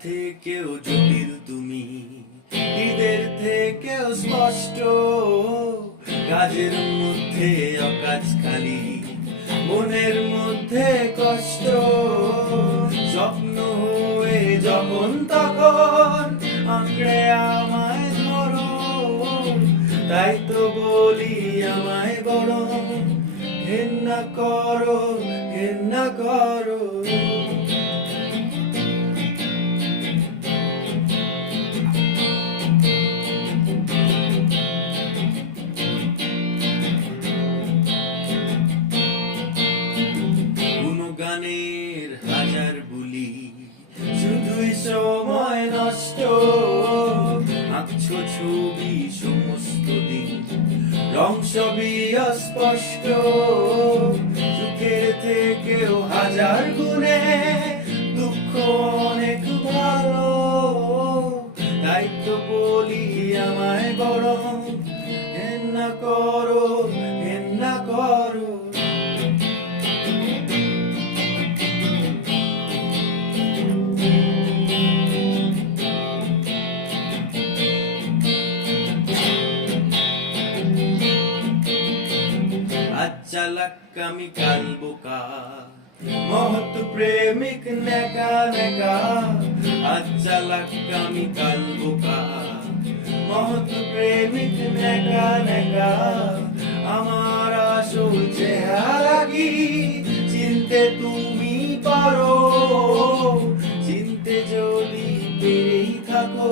থেকেও জটিল তুমি। ঈদের থেকেও স্পষ্ট, কাজের মধ্যে অকাজ খালি, মনের মধ্যে কষ্ট। স্বপ্ন হয়ে যখন তখন আঁকড়ে আমায় ধরো, তাই তো বলি আমায় বড়। ঘেন্না করো ঘেন্না করো। সময় নষ্ট। আঁকছো ছবি সমস্ত দিন। রং সবই অস্পষ্ট। সুখের থেকেও হাজার গুণে দুঃখ অনেক ভালো। তাই তো বলি আমায় বরং ঘেন্না করো। চালাক আমি কাল বোকা মহৎ প্রেমিক নেকা নেকা আজ চালাক আমি কাল বোকা মহৎ প্রেমিক নেকা নেকা আমার আসল চেহারা কি? চিনতে তুমি পারো, চিনতে যদি পেরেই থাকো